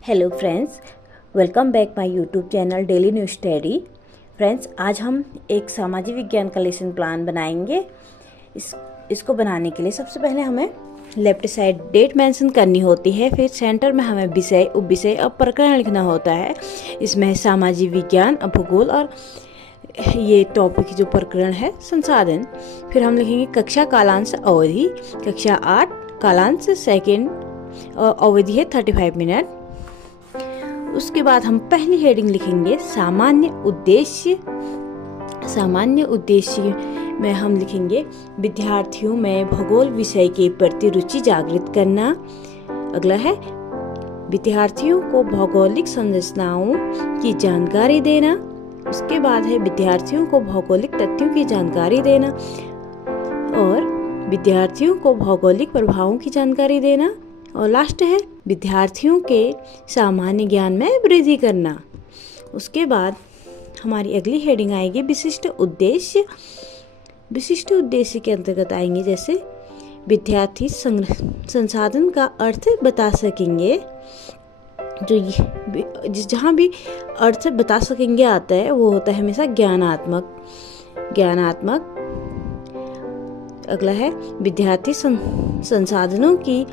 Hello friends, welcome back my YouTube channel daily news study. Friends, आज हम एक सामाजिक विज्ञान का लेसन प्लान बनाएंगे। इसको बनाने के लिए सबसे पहले हमें लेफ्ट साइड डेट मेंशन करनी होती है, फिर सेंटर में हमें विषय, उपविषय और प्रकरण लिखना होता है। इसमें सामाजिक विज्ञान, भूगोल और ये टॉपिक जो प्रकरण है संसाधन। फिर हम लिखेंगे कक्षा कालांश अवधि, कक्षा 8 कालांश सेकेंड और अवधि है 35 मिनट। उसके बाद हम पहली हेडिंग लिखेंगे सामान्य उद्देश्य। सामान्य उद्देश्य में हम लिखेंगे विद्यार्थियों में भूगोल विषय के प्रति रुचि जागृत करना। अगला है विद्यार्थियों को भौगोलिक संरचनाओं की जानकारी देना। उसके बाद है विद्यार्थियों को भौगोलिक तथ्यों की जानकारी देना और विद्यार्थियों को भौगोलिक प्रभावों की जानकारी देना। और लास्ट है विद्यार्थियों के सामान्य ज्ञान में वृद्धि करना। उसके बाद हमारी अगली हेडिंग आएगी विशिष्ट उद्देश्य। विशिष्ट उद्देश्य के अंतर्गत आएंगे जैसे विद्यार्थी संसाधन का अर्थ बता सकेंगे। जहाँ भी अर्थ बता सकेंगे आता है वो होता है हमेशा ज्ञानात्मक। अगला है विद्यार्थी संसाधनों की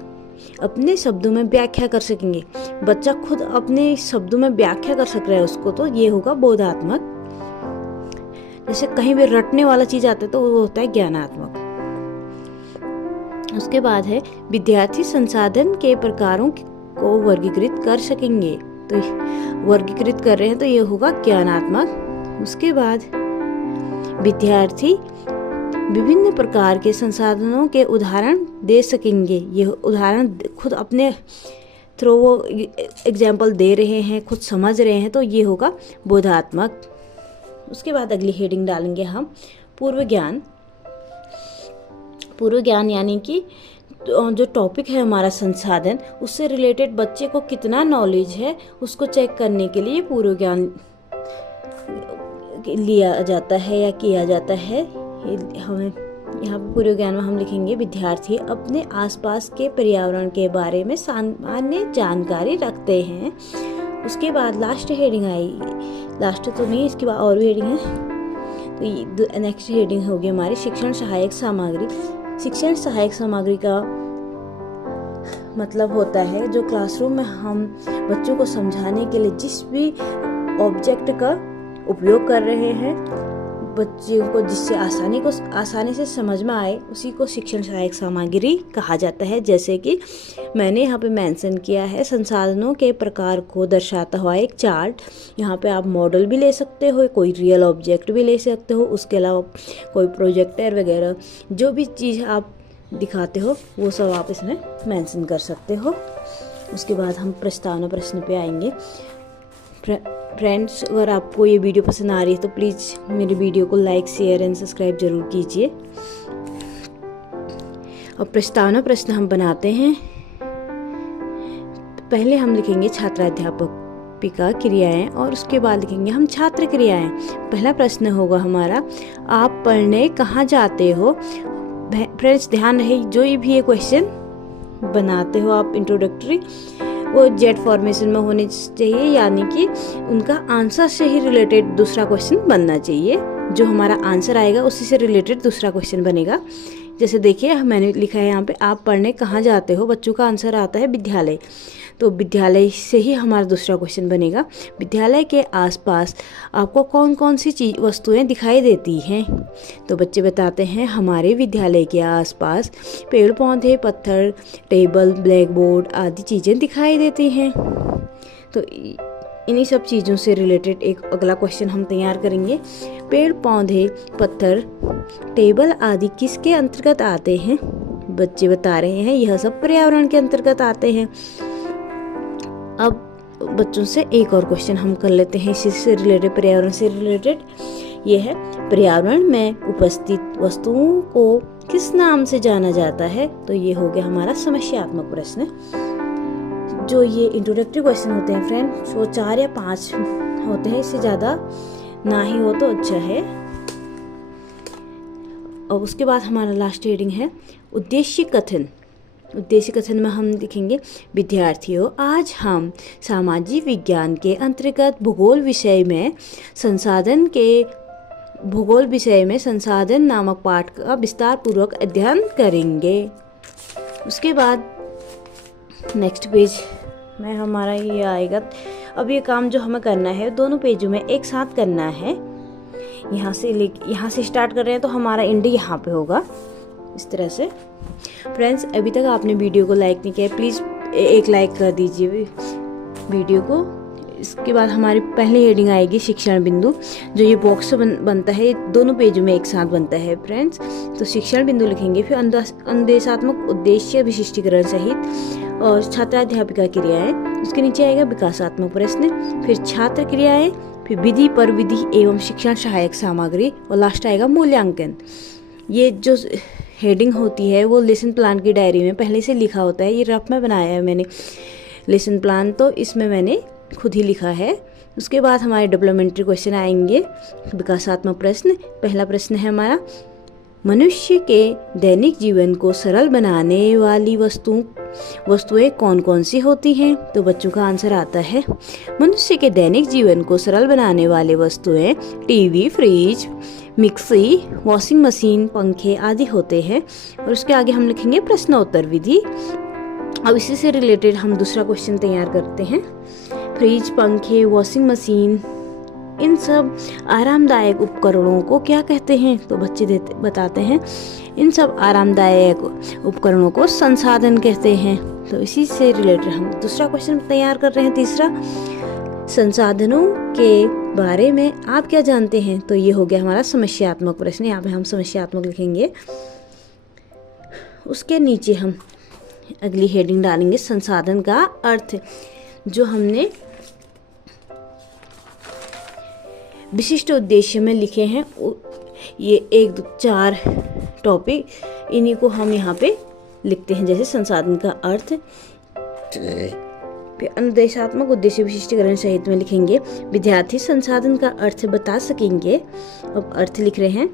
अपने शब्दों में व्याख्या कर सकेंगे। बच्चा खुद अपने शब्दों में व्याख्या कर सक रहा है उसको, तो ये होगा बोधात्मक। जैसे कहीं भी रटने वाला चीज आता है तो वो होता है ज्ञानात्मक। उसके बाद है विद्यार्थी संसाधन के प्रकारों को वर्गीकृत कर सकेंगे, तो वर्गीकृत कर रहे हैं तो ये होगा ज्ञानात्मक। उसके बाद विद्यार्थी विभिन्न प्रकार के संसाधनों के उदाहरण दे सकेंगे। ये उदाहरण खुद अपने थ्रू वो एग्जाम्पल दे रहे हैं, खुद समझ रहे हैं, तो ये होगा बोधात्मक। उसके बाद अगली हेडिंग डालेंगे हम पूर्व ज्ञान। पूर्व ज्ञान यानी कि जो टॉपिक है हमारा संसाधन, उससे रिलेटेड बच्चे को कितना नॉलेज है उसको चेक करने के लिए पूर्व ज्ञान लिया जाता है या किया जाता है। हमें यहाँ पे पूर्व ज्ञान में हम लिखेंगे विद्यार्थी अपने आसपास के पर्यावरण के बारे में सामान्य जानकारी रखते हैं। उसके बाद लास्ट हेडिंग आएगी, लास्ट तो नहीं, इसके बाद और भी हेडिंग है। तो नेक्स्ट हेडिंग होगी हमारी शिक्षण सहायक सामग्री। शिक्षण सहायक सामग्री का मतलब होता है जो क्लासरूम में हम बच्चों को समझाने के लिए जिस भी ऑब्जेक्ट का उपयोग कर रहे हैं, बच्चों को जिससे आसानी से समझ में आए, उसी को शिक्षण सहायक सामग्री कहा जाता है। जैसे कि मैंने यहाँ पे मेंशन किया है संसाधनों के प्रकार को दर्शाता हुआ एक चार्ट। यहाँ पे आप मॉडल भी ले सकते हो, कोई रियल ऑब्जेक्ट भी ले सकते हो, उसके अलावा कोई प्रोजेक्टर वगैरह जो भी चीज़ आप दिखाते हो वो सब आप इसमें मेंशन कर सकते हो। उसके बाद हम प्रस्तावना प्रश्न पे आएंगे। फ्रेंड्स, अगर आपको ये वीडियो पसंद आ रही है तो प्लीज़ मेरी वीडियो को लाइक, शेयर एंड सब्सक्राइब जरूर कीजिए। और प्रस्तावना प्रश्न हम बनाते हैं। पहले हम लिखेंगे छात्राध्यापिका क्रियाएं और उसके बाद लिखेंगे हम छात्र क्रियाएं। पहला प्रश्न होगा हमारा, आप पढ़ने कहाँ जाते हो। फ्रेंड्स, ध्यान रहे जो भी ये क्वेश्चन बनाते हो आप इंट्रोडक्टरी, वो जेड फॉर्मेशन में होने चाहिए, यानी कि उनका आंसर से ही रिलेटेड दूसरा क्वेश्चन बनना चाहिए। जो हमारा आंसर आएगा उसी से रिलेटेड दूसरा क्वेश्चन बनेगा। जैसे देखिए मैंने लिखा है यहाँ पे, आप पढ़ने कहाँ जाते हो। बच्चों का आंसर आता है विद्यालय, तो विद्यालय से ही हमारा दूसरा क्वेश्चन बनेगा। विद्यालय के आसपास आपको कौन कौन सी वस्तुएं दिखाई देती हैं, तो बच्चे बताते हैं हमारे विद्यालय के आसपास पेड़ पौधे, पत्थर, टेबल, ब्लैक बोर्ड आदि चीज़ें दिखाई देती हैं। तो इन्हीं सब चीज़ों से रिलेटेड एक अगला क्वेश्चन हम तैयार करेंगे। पेड़ पौधे, पत्थर, टेबल आदि किसके अंतर्गत आते हैं। बच्चे बता रहे हैं यह सब पर्यावरण के अंतर्गत आते हैं। अब बच्चों से एक और क्वेश्चन हम कर लेते हैं इसी से रिलेटेड, पर्यावरण से रिलेटेड। ये है पर्यावरण में उपस्थित वस्तुओं को किस नाम से जाना जाता है। तो ये हो गया हमारा समस्यात्मक प्रश्न। जो ये इंट्रोडक्टरी क्वेश्चन होते हैं फ्रेंड्स, वो 4 या 5 होते हैं, इससे ज़्यादा ना ही हो तो अच्छा है। और उसके बाद हमारा लास्ट हेडिंग है उद्देश्य कथन। उद्देश्य कथन में हम लिखेंगे, विद्यार्थियों आज हम सामाजिक विज्ञान के अंतर्गत भूगोल विषय में संसाधन नामक पाठ का विस्तार पूर्वक अध्ययन करेंगे। उसके बाद नेक्स्ट पेज में हमारा ये आएगा। अब ये काम जो हमें करना है दोनों पेजों में एक साथ करना है। यहाँ से स्टार्ट कर रहे हैं तो हमारा एंड यहाँ पे होगा इस तरह से। फ्रेंड्स, अभी तक आपने वीडियो को लाइक नहीं किया, प्लीज़ एक लाइक कर दीजिए वीडियो को। इसके बाद हमारी पहली हेडिंग आएगी शिक्षण बिंदु। जो ये बॉक्स बनता है दोनों पेजों में एक साथ बनता है फ्रेंड्स। तो शिक्षण बिंदु लिखेंगे, फिर अनुदेशात्मक उद्देश्य विशिष्टीकरण सहित और छात्राध्यापिका क्रियाएं। उसके नीचे आएगा विकासात्मक प्रश्न, फिर छात्र क्रियाएं, फिर विधि पर विधि एवं शिक्षण सहायक सामग्री और लास्ट आएगा मूल्यांकन। ये जो हेडिंग होती है वो लेसन प्लान की डायरी में पहले से लिखा होता है। ये रफ में बनाया है मैंने लेसन प्लान, तो इसमें मैंने खुद ही लिखा है। उसके बाद हमारे डेवलपमेंटरी क्वेश्चन आएंगे। विकासात्मक प्रश्न, पहला प्रश्न है हमारा, मनुष्य के दैनिक जीवन को सरल बनाने वाली वस्तुएं कौन कौन सी होती हैं? तो बच्चों का आंसर आता है, मनुष्य के दैनिक जीवन को सरल बनाने वाले वस्तुएं TV, fridge, mixie, washing machine, पंखे आदि होते हैं। और उसके आगे हम लिखेंगे प्रश्नोत्तर विधि। अब इसी से रिलेटेड हम दूसरा क्वेश्चन तैयार करते हैं। फ्रिज, पंखे, वॉशिंग मशीन, इन सब आरामदायक उपकरणों को क्या कहते हैं? तो बच्चे बताते हैं, इन सब आरामदायक उपकरणों को संसाधन कहते हैं। तो इसी से रिलेटेड हम दूसरा क्वेश्चन तैयार कर रहे हैं, तीसरा, संसाधनों के बारे में आप क्या जानते हैं? तो ये हो गया हमारा समस्यात्मक प्रश्न। यहाँ पे हम समस्यात्मक लिखेंगे। उसके नीचे हम अगली हेडिंग डालेंगे, संसाधन का अर्थ। जो हमने विशिष्ट उद्देश्य में लिखे हैं ये 1, 2, 4 टॉपिक, इन्हीं को हम यहाँ पे लिखते हैं। जैसे संसाधन का अर्थ, अनुदेशात्मक उद्देश्य विशिष्टीकरण सहित में लिखेंगे, विद्यार्थी संसाधन का अर्थ बता सकेंगे। अब अर्थ लिख रहे हैं,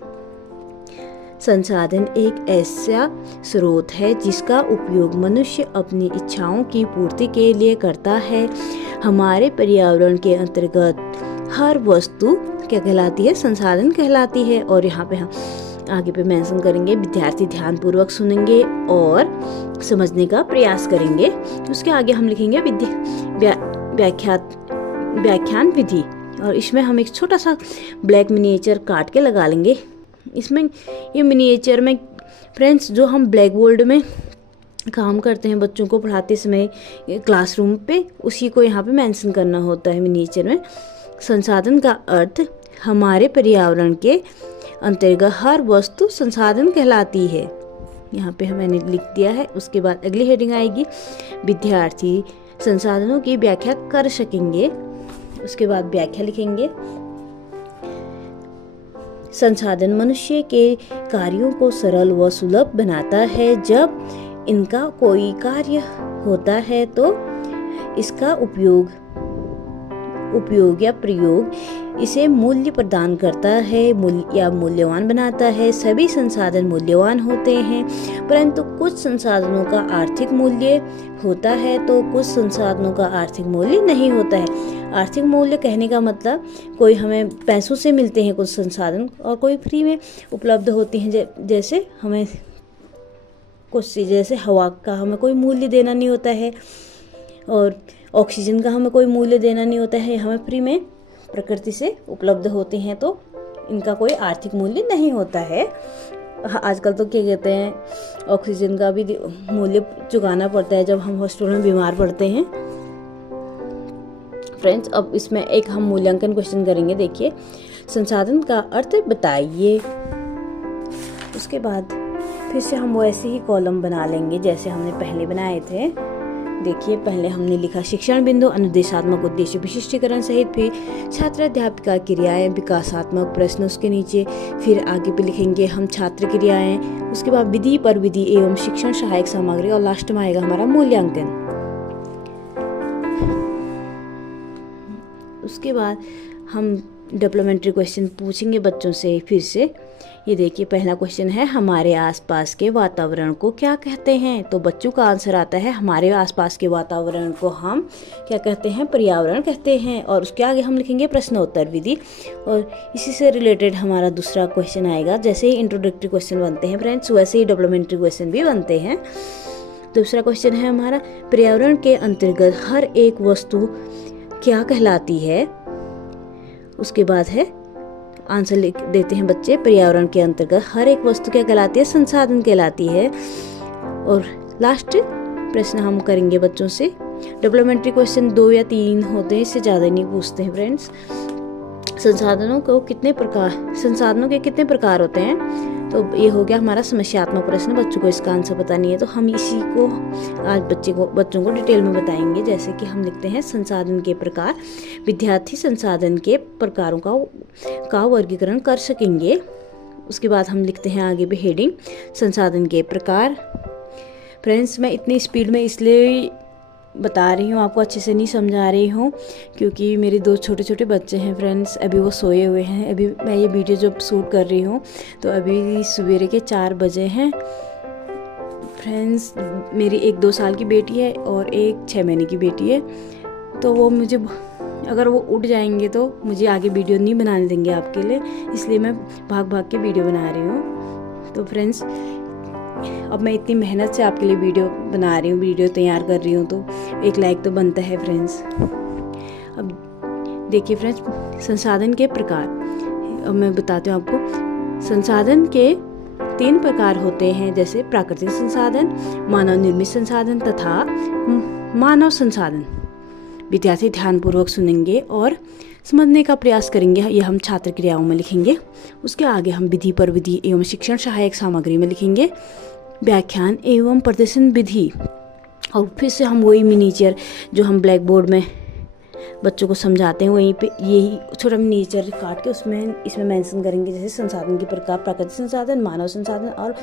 संसाधन एक ऐसा स्रोत है जिसका उपयोग मनुष्य अपनी इच्छाओं की पूर्ति के लिए करता है। हमारे पर्यावरण के अंतर्गत हर वस्तु क्या कहलाती है? संसाधन कहलाती है। और यहाँ पे हम आगे पे मेंशन करेंगे, विद्यार्थी ध्यानपूर्वक सुनेंगे और समझने का प्रयास करेंगे। उसके आगे हम लिखेंगे व्याख्यान विधि, और इसमें हम एक छोटा सा ब्लैक मिनिएचर काट के लगा लेंगे। इसमें ये मिनिएचर में फ्रेंड्स जो हम ब्लैक बोर्ड में काम करते हैं बच्चों को पढ़ाते समय क्लासरूम पे, उसी को यहाँ पे मेंशन करना होता है मिनिएचर में। संसाधन का अर्थ, हमारे पर्यावरण के अंतर्गत हर वस्तु संसाधन कहलाती है। यहाँ पे मैंने लिख दिया है। उसके बाद अगली हेडिंग आएगी, विद्यार्थी संसाधनों की व्याख्या कर सकेंगे। उसके बाद व्याख्या लिखेंगे, संसाधन मनुष्य के कार्यों को सरल व सुलभ बनाता है। जब इनका कोई कार्य होता है तो इसका उपयोग या प्रयोग इसे मूल्य प्रदान करता है या मूल्यवान बनाता है। सभी संसाधन मूल्यवान होते हैं, परंतु कुछ संसाधनों का आर्थिक मूल्य होता है तो कुछ संसाधनों का आर्थिक मूल्य नहीं होता है। आर्थिक मूल्य कहने का मतलब कोई हमें पैसों से मिलते हैं कुछ संसाधन, और कोई फ्री में उपलब्ध होती हैं। जैसे हमें कुछ, जैसे हवा का हमें कोई मूल्य देना नहीं होता है, और ऑक्सीजन का हमें कोई मूल्य देना नहीं होता है, हमें फ्री में प्रकृति से उपलब्ध होते हैं, तो इनका कोई आर्थिक मूल्य नहीं होता है। आजकल तो क्या कहते हैं, ऑक्सीजन का भी मूल्य चुकाना पड़ता है जब हम हॉस्पिटल में बीमार पड़ते हैं। फ्रेंड्स, अब इसमें एक हम मूल्यांकन क्वेश्चन करेंगे। देखिए, संसाधन का अर्थ बताइए। उसके बाद फिर से हम वैसे ही कॉलम बना लेंगे जैसे हमने पहले बनाए थे। देखिए, पहले हमने लिखा शिक्षण बिंदु, अनुदेशात्मक उद्देश्य विशिष्टीकरण सहित, फिर छात्र अध्यापिका क्रियाएं, विकासात्मक प्रश्न उसके नीचे, फिर आगे पे लिखेंगे हम छात्र क्रियाएं, उसके बाद विधि पर विधि एवं शिक्षण सहायक सामग्री, और लास्ट में आएगा हमारा मूल्यांकन। उसके बाद हम डेवलपमेंटरी क्वेश्चन पूछेंगे बच्चों से फिर से। ये देखिए पहला क्वेश्चन है, हमारे आसपास के वातावरण को क्या कहते हैं। तो बच्चों का आंसर आता है, हमारे आसपास के वातावरण को हम क्या कहते हैं, पर्यावरण कहते हैं। और उसके आगे हम लिखेंगे प्रश्नोत्तर विधि। और इसी से रिलेटेड हमारा दूसरा क्वेश्चन आएगा। जैसे ही इंट्रोडक्टरी क्वेश्चन बनते हैं फ्रेंड्स, वैसे ही डेवलपमेंट्री क्वेश्चन भी बनते हैं। दूसरा क्वेश्चन है हमारा, पर्यावरण के अंतर्गत हर एक वस्तु क्या कहलाती है। उसके बाद है आंसर लिख देते हैं बच्चे, पर्यावरण के अंतर्गत हर एक वस्तु क्या कहलाती है, संसाधन कहलाती है। और लास्ट प्रश्न हम करेंगे बच्चों से। डेवलपमेंट्री क्वेश्चन 2 या 3 होते हैं, इससे ज़्यादा नहीं पूछते हैं फ्रेंड्स। संसाधनों के कितने प्रकार होते हैं। तो ये हो गया हमारा समस्यात्मक प्रश्न। बच्चों को इसका आंसर पता नहीं है, तो हम इसी को आज बच्चों को डिटेल में बताएंगे। जैसे कि हम लिखते हैं संसाधन के प्रकार। विद्यार्थी संसाधन के प्रकारों का वर्गीकरण कर सकेंगे। उसके बाद हम लिखते हैं आगे भी हेडिंग, संसाधन के प्रकार। फ्रेंड्स मैं इतनी स्पीड में इसलिए बता रही हूँ, आपको अच्छे से नहीं समझा रही हूँ, क्योंकि मेरे 2 छोटे छोटे बच्चे हैं फ्रेंड्स, अभी वो सोए हुए हैं। अभी मैं ये वीडियो जब शूट कर रही हूँ तो अभी सवेरे के 4 बजे हैं फ्रेंड्स। मेरी एक 2 साल की बेटी है और एक 6 महीने की बेटी है। तो वो मुझे, अगर वो उठ जाएंगे तो मुझे आगे वीडियो नहीं बनाने देंगे आपके लिए, इसलिए मैं भाग भाग के वीडियो बना रही हूँ। तो फ्रेंड्स अब मैं इतनी मेहनत से आपके लिए वीडियो बना रही हूँ, वीडियो तैयार कर रही हूँ, तो एक लाइक तो बनता है फ्रेंड्स। अब देखिए फ्रेंड्स, संसाधन के प्रकार अब मैं बताती हूँ आपको। संसाधन के 3 प्रकार होते हैं, जैसे प्राकृतिक संसाधन, मानव निर्मित संसाधन तथा मानव संसाधन। विद्यार्थी ध्यानपूर्वक सुनेंगे और समझने का प्रयास करेंगे, यह हम छात्र क्रियाओं में लिखेंगे। उसके आगे हम विधि पर विधि एवं शिक्षण सहायक सामग्री में लिखेंगे व्याख्यान एवं प्रदर्शन विधि। और फिर से हम वही मिनीचर जो हम ब्लैक बोर्ड में बच्चों को समझाते हैं, वहीं पे यही छोटा मिनीचर काट के इसमें मेंशन करेंगे। जैसे संसाधन के प्रकार, प्राकृतिक संसाधन, मानव संसाधन और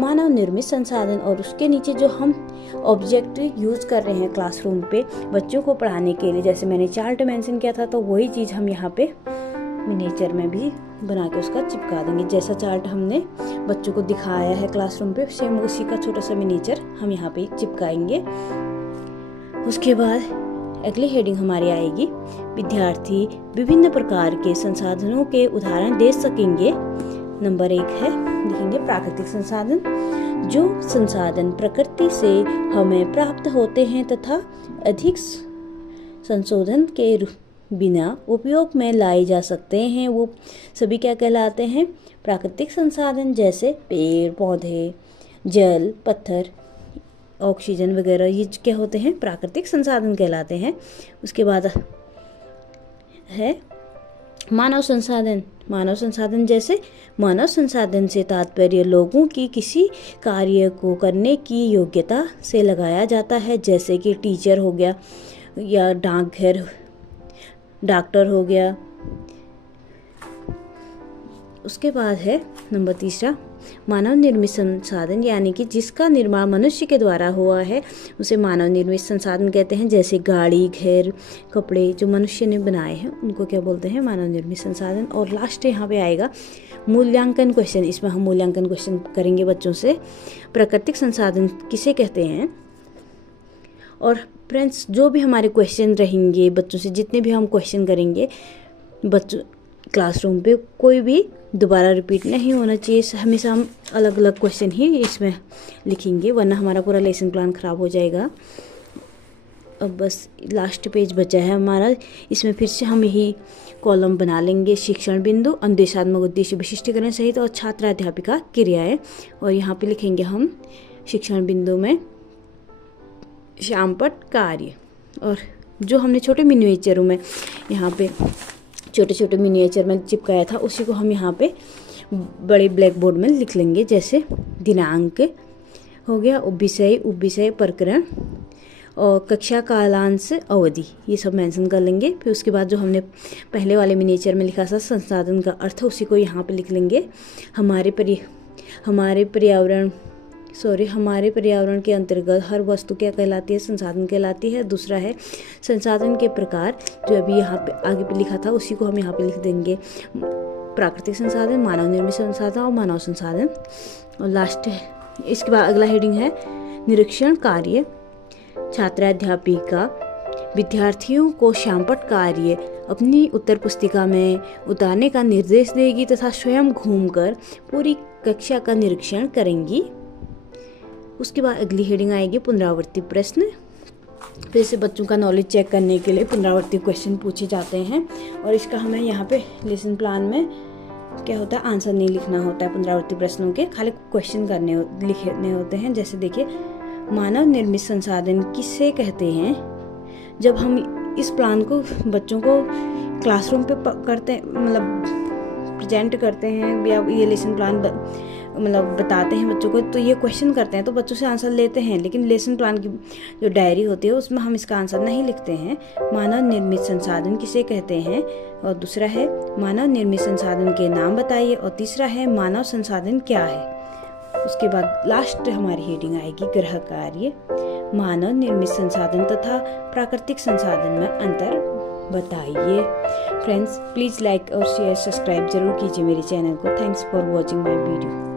मानव निर्मित संसाधन। और उसके नीचे जो हम ऑब्जेक्ट यूज कर रहे हैं क्लासरूम पे बच्चों को पढ़ाने के लिए, जैसे मैंने चार्ट मेंशन किया था, तो वही चीज़ हम यहाँ पे मिनीचर में भी बना के उसका चिपका देंगे। जैसा चार्ट हमने बच्चों को दिखाया है क्लासरूम पे, सेम उसी का छोटा सा मिनीचर हम यहाँ पे चिपकाएंगे। उसके बाद अगली हेडिंग हमारी आएगी, विद्यार्थी विभिन्न प्रकार के संसाधनों के उदाहरण दे सकेंगे। नंबर 1 है, लिखेंगे प्राकृतिक संसाधन, जो संसाधन प्रकृति से हमें प्राप्त होते हैं तथा अधिक संशोधन के बिना उपयोग में लाए जा सकते हैं, वो सभी क्या कहलाते हैं, प्राकृतिक संसाधन। जैसे पेड़ पौधे, जल, पत्थर, ऑक्सीजन वगैरह, ये क्या होते हैं, प्राकृतिक संसाधन कहलाते हैं। उसके बाद है मानव संसाधन। मानव संसाधन, जैसे मानव संसाधन से तात्पर्य लोगों की किसी कार्य को करने की योग्यता से लगाया जाता है, जैसे कि टीचर हो गया या डाकघर, डॉक्टर हो गया। उसके बाद है नंबर 3, मानव निर्मित संसाधन, यानी कि जिसका निर्माण मनुष्य के द्वारा हुआ है उसे मानव निर्मित संसाधन कहते हैं। जैसे गाड़ी, घर, कपड़े जो मनुष्य ने बनाए हैं उनको क्या बोलते हैं, मानव निर्मित संसाधन। और लास्ट यहाँ पे आएगा मूल्यांकन क्वेश्चन। इसमें हम मूल्यांकन क्वेश्चन करेंगे बच्चों से। प्राकृतिक संसाधन किसे कहते हैं। और फ्रेंड्स जो भी हमारे क्वेश्चन रहेंगे बच्चों से, जितने भी हम क्वेश्चन करेंगे बच्चों क्लासरूम पे, कोई भी दोबारा रिपीट नहीं होना चाहिए। हमेशा हम अलग अलग क्वेश्चन ही इसमें लिखेंगे, वरना हमारा पूरा लेसन प्लान ख़राब हो जाएगा। अब बस लास्ट पेज बचा है हमारा, इसमें फिर से हम यही कॉलम बना लेंगे, शिक्षण बिंदु, अनुदेशात्मक उद्देश्य, विशिष्टीकरण सहित और छात्र अध्यापिका क्रियाएं। और यहाँ पे लिखेंगे हम शिक्षण बिंदु में श्यामपट्ट कार्य। और जो हमने छोटे मिनिएचरों में यहाँ पे छोटे छोटे मिनिएचर में चिपकाया था, उसी को हम यहाँ पे बड़े ब्लैक बोर्ड में लिख लेंगे। जैसे दिनांक हो गया, उपविषय, उपविषय, प्रकरण और कक्षा कालांश, अवधि, ये सब मेंशन कर लेंगे। फिर उसके बाद जो हमने पहले वाले मिनिएचर में लिखा था संसाधन का अर्थ, उसी को यहाँ पे लिख लेंगे। हमारे पर्यावरण के अंतर्गत हर वस्तु क्या कहलाती है, संसाधन कहलाती है। दूसरा है संसाधन के प्रकार, जो अभी यहाँ पे आगे पे लिखा था उसी को हम यहाँ पे लिख देंगे। प्राकृतिक संसाधन, मानव निर्मित संसाधन और मानव संसाधन। और लास्ट है, इसके बाद अगला हेडिंग है निरीक्षण कार्य। छात्राध्यापिका विद्यार्थियों को श्यामपट्ट कार्य अपनी उत्तर पुस्तिका में उतारने का निर्देश देगी तथा स्वयं घूमकर पूरी कक्षा का निरीक्षण करेंगी। उसके बाद अगली हेडिंग आएगी पुनरावृत्ति प्रश्न। फिर से बच्चों का नॉलेज चेक करने के लिए पुनरावृत्ति क्वेश्चन पूछे जाते हैं और इसका हमें यहाँ पे लेसन प्लान में क्या होता है, आंसर नहीं लिखना होता है पुनरावृत्ति प्रश्नों के, खाली क्वेश्चन लिखने होते हैं। जैसे देखिए, मानव निर्मित संसाधन किसे कहते हैं? जब हम इस प्लान को बच्चों को क्लासरूम पे करते हैं, मतलब प्रेजेंट करते हैं या ये लेसन प्लान मतलब बताते हैं बच्चों को, तो ये क्वेश्चन करते हैं तो बच्चों से आंसर लेते हैं। लेकिन लेसन प्लान की जो डायरी होती है उसमें हम इसका आंसर नहीं लिखते हैं। मानव निर्मित संसाधन किसे कहते हैं, और दूसरा है मानव निर्मित संसाधन के नाम बताइए, और तीसरा है मानव संसाधन क्या है। उसके बाद लास्ट हमारी हेडिंग आएगी गृह कार्य। मानव निर्मित संसाधन तथा प्राकृतिक संसाधन में अंतर बताइए। फ्रेंड्स, प्लीज़ लाइक और शेयर सब्सक्राइब जरूर कीजिए मेरे चैनल को। Thanks for watching my video.